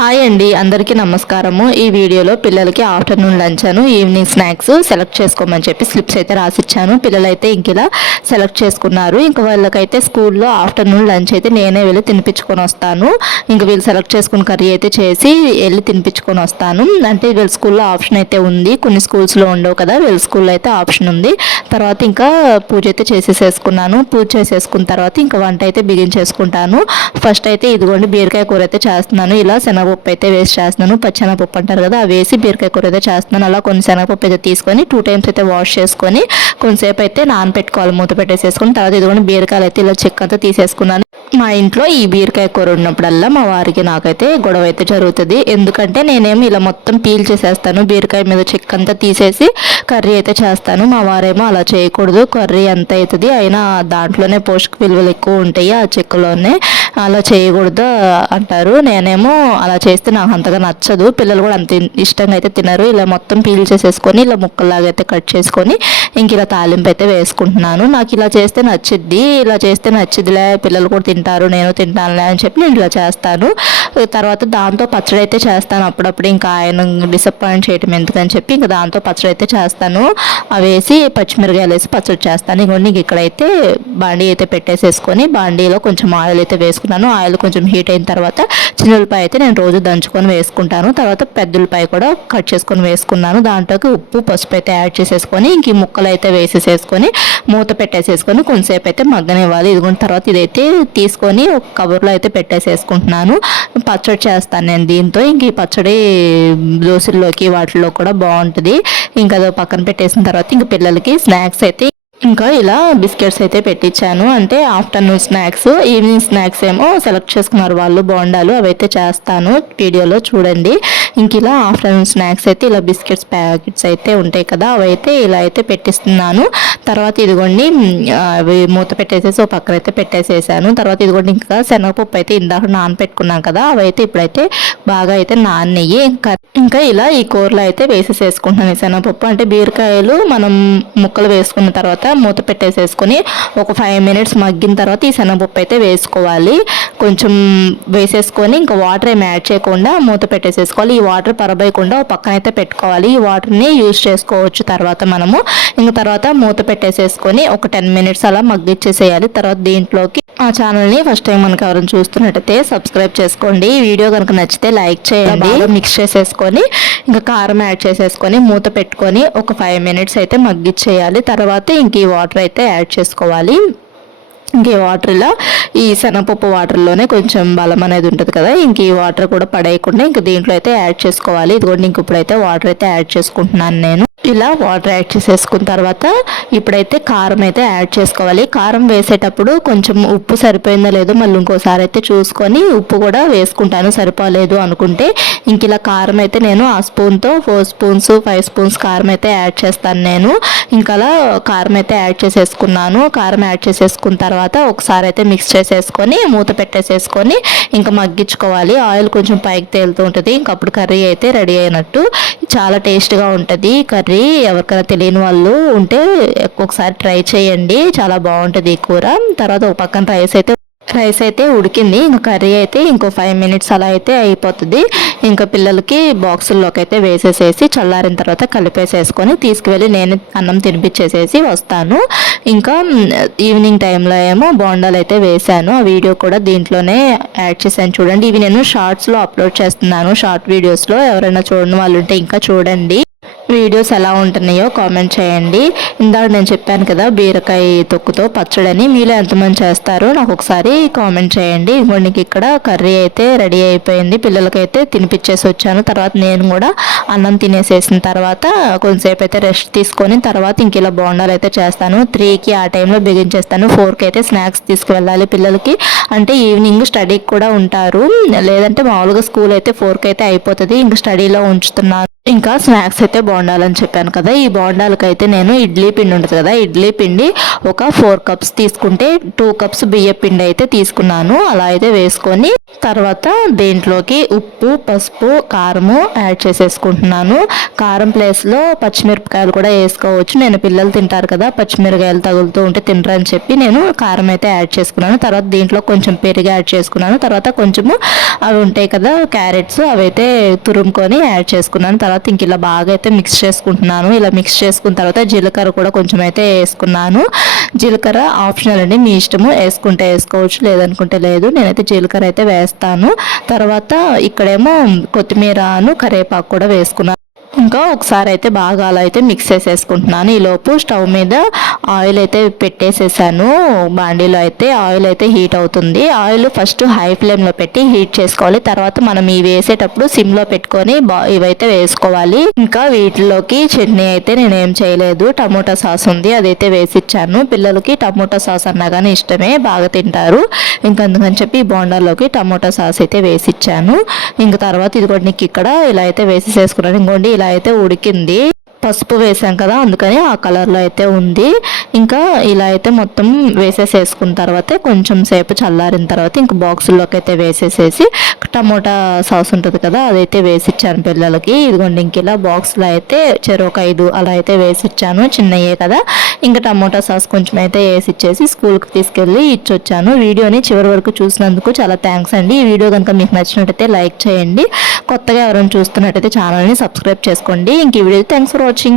Hi అండి అందరికీ నమస్కారము. ఈ వీడియోలో పిల్లలకి ఆఫ్టర్నూన్ లంచ్ అను ఈవినింగ్ స్నాక్స్ సెలెక్ట్ చేసుకోమని చెప్పి స్లిప్స్ అయితే రాసిచ్చాను. పిల్లలైతే ఇంక ఇలా సెలెక్ట్ చేసుకున్నారు. ఇంకా వాళ్ళకైతే స్కూల్లో ఆఫ్టర్నూన్ లంచ్ అయితే నేనే వెళ్ళి తినిపించుకొని వస్తాను. ఇంకా వీళ్ళు సెలెక్ట్ చేసుకున్న కర్రీ అయితే చేసి వెళ్ళి తినిపించుకొని వస్తాను. అంటే వీళ్ళ స్కూల్లో ఆప్షన్ అయితే ఉంది. కొన్ని స్కూల్స్లో ఉండవు కదా వీళ్ళ స్కూల్లో అయితే ఆప్షన్ ఉంది. తర్వాత ఇంకా పూజ అయితే చేసేసేసుకున్నాను. పూజ చేసేసుకున్న తర్వాత ఇంకా వంట అయితే బిగించేసుకుంటాను ఫస్ట్ అయితే ఇదిగోండి బీరకాయ కూర అయితే చేస్తున్నాను. ఇలా శనగపప్పు అయితే వేసి చేస్తున్నాను. పచ్చెనగపప్పు అంటారు కదా అవి వేసి బీరకాయ కూర అయితే చేస్తున్నాను. అలా కొన్ని శనగపప్పు అయితే తీసుకొని టూ టైమ్స్ అయితే వాష్ చేసుకొని కొంతసేపు అయితే నానపెట్టుకోవాలి. మూత పెట్టేసేసుకొని తర్వాత ఇదిగోండి బీరకాయలు అయితే ఇలా చెక్కంతా తీసేసుకున్నాను. మా ఇంట్లో ఈ బీరకాయ కూర ఉన్నప్పుడల్లా మా వారికి నాకైతే గొడవ అయితే జరుగుతుంది. ఎందుకంటే నేనేమో ఇలా మొత్తం పీల్ చేసేస్తాను బీరకాయ మీద చెక్క అంతా తీసేసి కర్రీ అయితే చేస్తాను. మా వారేమో అలా చేయకూడదు కర్రీ ఎంత అవుతుంది అయినా దాంట్లోనే పోషక విలువలు ఎక్కువ ఉంటాయి ఆ చెక్కలోనే అలా చేయకూడదు అంటారు. నేనేమో అలా చేస్తే నాకు అంతగా నచ్చదు. పిల్లలు కూడా అంత ఇష్టంగా అయితే తినరు. ఇలా మొత్తం పీల్ చేసేసుకొని ఇలా ముక్కల్లాగా అయితే కట్ చేసుకొని ఇంక ఇలా తాలింపు అయితే వేసుకుంటున్నాను. నాకు ఇలా చేస్తే నచ్చిద్ది ఇలా చేస్తే నచ్చిద్దిలే పిల్లలు కూడా తింటారు నేను తింటానులే అని చెప్పి నేను ఇలా చేస్తాను. తర్వాత దాంతో పచ్చడి అయితే చేస్తాను. అప్పుడప్పుడు ఇంకా ఆయన డిసప్పాయింట్ చేయటం ఎందుకని చెప్పి ఇంకా దాంతో పచ్చడి అయితే చేస్తాను. అవి వేసి పచ్చిమిరకాయలు వేసి పచ్చడి చేస్తాను. ఇంకొన్ని ఇక్కడైతే బాండీ అయితే పెట్టేసేసుకొని బాండీలో కొంచెం ఆయిల్ అయితే వేసుకున్నాను. ఆయిల్ కొంచెం హీట్ అయిన తర్వాత చిన్న ఉల్లిపాయ అయితే నేను రోజు దంచుకొని వేసుకుంటాను. తర్వాత పెద్ద ఉల్లిపాయ కూడా కట్ చేసుకొని వేసుకున్నాను. దాంట్లోకి ఉప్పు పసుపు అయితే యాడ్ చేసేసుకొని ఇంక ముక్కలు అయితే వేసేసేసుకొని మూత పెట్టేసేసుకొని కొంతసేపు అయితే మగ్గనివ్వాలి. ఇదిగోండి తర్వాత ఇదైతే తీసుకొని ఒక కవర్లో అయితే పెట్టేసేసుకుంటున్నాను. పచ్చడి చేస్తాను నేను దీంతో. ఇంక ఈ పచ్చడి దోశల్లోకి వాటిల్లో కూడా బాగుంటుంది. ఇంకా అదో పక్కన పెట్టేసిన తర్వాత ఇంక పిల్లలకి స్నాక్స్ అయితే ఇంకా ఇలా బిస్కెట్స్ అయితే పెట్టించాను అంటే ఆఫ్టర్నూన్ స్నాక్స్ ఈవినింగ్ స్నాక్స్ ఏమో సెలెక్ట్ చేసుకున్నారు వాళ్ళు. బోండాలు అవైతే చేస్తాను. వీడియోలో చూడండి. ఇంక ఇలా ఆఫ్టర్నూన్ స్నాక్స్ అయితే ఇలా బిస్కెట్స్ ప్యాకెట్స్ అయితే ఉంటాయి కదా అవైతే ఇలా అయితే పెట్టిస్తున్నాను. తర్వాత ఇదిగోండి అవి మూత పెట్టేసేసి ఒక పక్కన అయితే పెట్టేసేసాను. తర్వాత ఇదిగోండి ఇంకా శనగపప్పు అయితే ఇందాక నానపెట్టుకున్నాను కదా అవైతే ఇప్పుడైతే బాగా అయితే నాన్నయ్యి ఇంకా ఇంకా ఇలా ఈ కూరలో అయితే వేసేసేసుకుంటున్నాను శనగపప్పు. అంటే బీరకాయలు మనం ముక్కలు వేసుకున్న తర్వాత మూత పెట్టేసేసుకొని ఒక ఫైవ్ మినిట్స్ మగ్గిన తర్వాత ఈ శనగపప్పు అయితే వేసుకోవాలి. కొంచెం వేసేసుకొని ఇంకా వాటర్ ఏమి యాడ్ చేయకుండా మూత పెట్టేసేసుకోవాలి. ఈ వాటర్ పరబోయకుండా ఒక పక్కన అయితే పెట్టుకోవాలి. ఈ వాటర్ని యూజ్ చేసుకోవచ్చు తర్వాత మనము. ఇంకా తర్వాత మూత పెట్టేసేసుకొని ఒక టెన్ మినిట్స్ అలా మగ్గిచ్చేసేయాలి. తర్వాత దీంట్లోకి ఆ ఛానల్ని ఫస్ట్ టైం మనకు ఎవరైనా చూస్తున్నట్టయితే సబ్స్క్రైబ్ చేసుకోండి. ఈ వీడియో కనుక నచ్చితే లైక్ చేయండి. మిక్స్ చేసేసుకొని ఇంకా కారం యాడ్ చేసేసుకొని మూత పెట్టుకొని ఒక ఫైవ్ మినిట్స్ అయితే మగ్గిచ్చేయాలి. తర్వాత ఇంక ఈ వాటర్ అయితే యాడ్ చేసుకోవాలి. ఇంక వాటర్ ఇలా ఈ శనగపప్పు వాటర్లోనే కొంచెం బలం అనేది ఉంటుంది కదా ఇంక ఈ వాటర్ కూడా పడేయకుండా ఇంక దీంట్లో అయితే యాడ్ చేసుకోవాలి. ఇదిగోండి ఇంక ఇప్పుడైతే వాటర్ అయితే యాడ్ చేసుకుంటున్నాను నేను. ఇలా వాటర్ యాడ్ చేసేసుకున్న తర్వాత ఇప్పుడైతే కారం అయితే యాడ్ చేసుకోవాలి. కారం వేసేటప్పుడు కొంచెం ఉప్పు సరిపోయిందో లేదో మళ్ళీ ఇంకోసారి అయితే చూసుకొని ఉప్పు కూడా వేసుకుంటాను. సరిపోలేదు అనుకుంటే ఇంక ఇలా కారం అయితే నేను ఆ స్పూన్తో ఫోర్ స్పూన్స్ ఫైవ్ స్పూన్స్ కారం అయితే యాడ్ చేస్తాను నేను. ఇంకా అలా కారం అయితే యాడ్ చేసేసుకున్నాను. కారం యాడ్ చేసేసుకున్న తర్వాత ఒకసారి అయితే మిక్స్ చేసేసుకొని మూత పెట్టేసేసుకొని ఇంకా మగ్గించుకోవాలి. ఆయిల్ కొంచెం పైకి తేలుతూ ఉంటుంది. ఇంకప్పుడు కర్రీ అయితే రెడీ అయినట్టు. చాలా టేస్ట్గా ఉంటుంది. కర్రీ ఎవరికైనా తెలియని వాళ్ళు ఉంటే ఒకసారి ట్రై చేయండి. చాలా బాగుంటుంది ఈ కూర. తర్వాత ఒక పక్కన రైస్ అయితే రైస్ అయితే ఉడికింది. ఇంకా కర్రీ అయితే ఇంకో ఫైవ్ మినిట్స్ అలా అయితే అయిపోతుంది. ఇంకా పిల్లలకి బాక్సుల్లోకి అయితే వేసేసేసి చల్లారిన తర్వాత కలిపేసేసుకొని తీసుకువెళ్ళి నేను అన్నం తినిపించేసేసి వస్తాను. ఇంకా ఈవినింగ్ టైంలో ఏమో బోండాలు అయితే వేశాను. ఆ వీడియో కూడా దీంట్లోనే యాడ్ చేశాను. చూడండి ఇవి నేను షార్ట్స్లో అప్లోడ్ చేస్తున్నాను. షార్ట్ వీడియోస్లో ఎవరైనా చూడని వాళ్ళు ఉంటే ఇంకా చూడండి. వీడియోస్ ఎలా ఉంటున్నాయో కామెంట్ చేయండి. ఇందాక నేను చెప్పాను కదా బీరకాయ తొక్కుతో పచ్చడని మీలో ఎంతమంది చేస్తారో నాకు ఒకసారి కామెంట్ చేయండి. ఇంకొనికి ఇక్కడ కర్రీ అయితే రెడీ అయిపోయింది. పిల్లలకైతే తినిపించేసి వచ్చాను. తర్వాత నేను కూడా అన్నం తినేసేసిన తర్వాత కొంతసేపు అయితే రెస్ట్ తీసుకొని తర్వాత ఇంక ఇలా బోండాలు అయితే చేస్తాను. త్రీకి ఆ టైంలో బిగించేస్తాను. ఫోర్కి అయితే స్నాక్స్ తీసుకువెళ్ళాలి పిల్లలకి. అంటే ఈవినింగ్ స్టడీకి కూడా ఉంటారు. లేదంటే మామూలుగా స్కూల్ అయితే ఫోర్కి అయితే అయిపోతుంది. ఇంక స్టడీలో ఉంచుతున్నాను. ఇంకా స్నాక్స్ అయితే బాగుంటుంది బోండాలని చెప్పాను కదా ఈ బోండాలకైతే నేను ఇడ్లీ పిండి ఉంటుంది కదా ఇడ్లీ పిండి ఒక ఫోర్ కప్స్ తీసుకుంటే టూ కప్స్ బియ్య పిండి అయితే తీసుకున్నాను. అలా అయితే వేసుకొని తర్వాత దీంట్లోకి ఉప్పు పసుపు కారము యాడ్ చేసేసుకుంటున్నాను. కారం ప్లేస్లో పచ్చిమిరపకాయలు కూడా వేసుకోవచ్చు. నేను పిల్లలు తింటారు కదా పచ్చిమిరపకాయలు తగులుతూ ఉంటే తినరు అని చెప్పి నేను కారం అయితే యాడ్ చేసుకున్నాను. తర్వాత దీంట్లో కొంచెం పెరుగు యాడ్ చేసుకున్నాను. తర్వాత కొంచెము అవి ఉంటాయి కదా క్యారెట్స్ అవైతే తురుముకొని యాడ్ చేసుకున్నాను. తర్వాత ఇంక ఇలా బాగా అయితే మిక్స్ మిక్స్ చేసుకుంటున్నాను. ఇలా మిక్స్ చేసుకున్న తర్వాత జీలకర్ర కూడా కొంచెం అయితే వేసుకున్నాను. జీలకర్ర ఆప్షనల్ అండి. మీ ఇష్టము. వేసుకుంటే వేసుకోవచ్చు లేదనుకుంటే లేదు. నేనైతే జీలకర్ర అయితే వేస్తాను. తర్వాత ఇక్కడేమో కొత్తిమీరను కరివేపాకు కూడా వేసుకున్నాను. ఇంకా ఒకసారి అయితే బాగా అలా అయితే మిక్స్ చేసేసుకుంటున్నాను. ఈలోపు స్టవ్ మీద ఆయిల్ అయితే పెట్టేసేసాను. బాండీలో అయితే ఆయిల్ అయితే హీట్ అవుతుంది. ఆయిల్ ఫస్ట్ హై ఫ్లేమ్లో పెట్టి హీట్ చేసుకోవాలి. తర్వాత మనం ఇవి వేసేటప్పుడు సిమ్లో పెట్టుకొని బా ఇవైతే వేసుకోవాలి. ఇంకా వీటిలోకి చట్నీ అయితే నేను ఏం చేయలేదు. టమోటా సాస్ ఉంది అదైతే వేసిచ్చాను. పిల్లలకి టమోటా సాస్ అన్నా కానీ ఇష్టమే బాగా తింటారు. ఇంకా అందుకని చెప్పి బోండాలోకి బోండాల్లోకి టమోటా సాస్ అయితే వేసిచ్చాను. ఇంకా తర్వాత ఇది కూడా నీకు ఇక్కడ ఇలా అయితే వేసేసేసుకున్నాను ఇంకోండి ఇలా అయితే ఉడికింది. పసుపు వేసాం కదా అందుకని ఆ కలర్లో అయితే ఉంది. ఇంకా ఇలా అయితే మొత్తం వేసేసేసుకున్న తర్వాత కొంచెం సేపు చల్లారిన తర్వాత ఇంక బాక్సుల్లోకి అయితే వేసేసేసి టమోటా సాస్ ఉంటుంది కదా అదైతే వేసిచ్చాను పిల్లలకి. ఇదిగోండి ఇంక ఇలా బాక్స్లో అయితే చెరొక ఐదు అలా అయితే వేసిచ్చాను చిన్నయ్యే కదా. ఇంకా టమోటా సాస్ కొంచెం అయితే వేసిచ్చేసి స్కూల్కి తీసుకెళ్ళి ఇచ్చొచ్చాను. వీడియోని చివరి వరకు చూసినందుకు చాలా థ్యాంక్స్ అండి. ఈ వీడియో కనుక మీకు నచ్చినట్టయితే లైక్ చేయండి. కొత్తగా ఎవరైనా చూస్తున్నట్టయితే ఛానల్ని సబ్స్క్రైబ్ చేసుకోండి. ఇంక ఈ వీడియో థ్యాంక్స్ ఫర్ watching.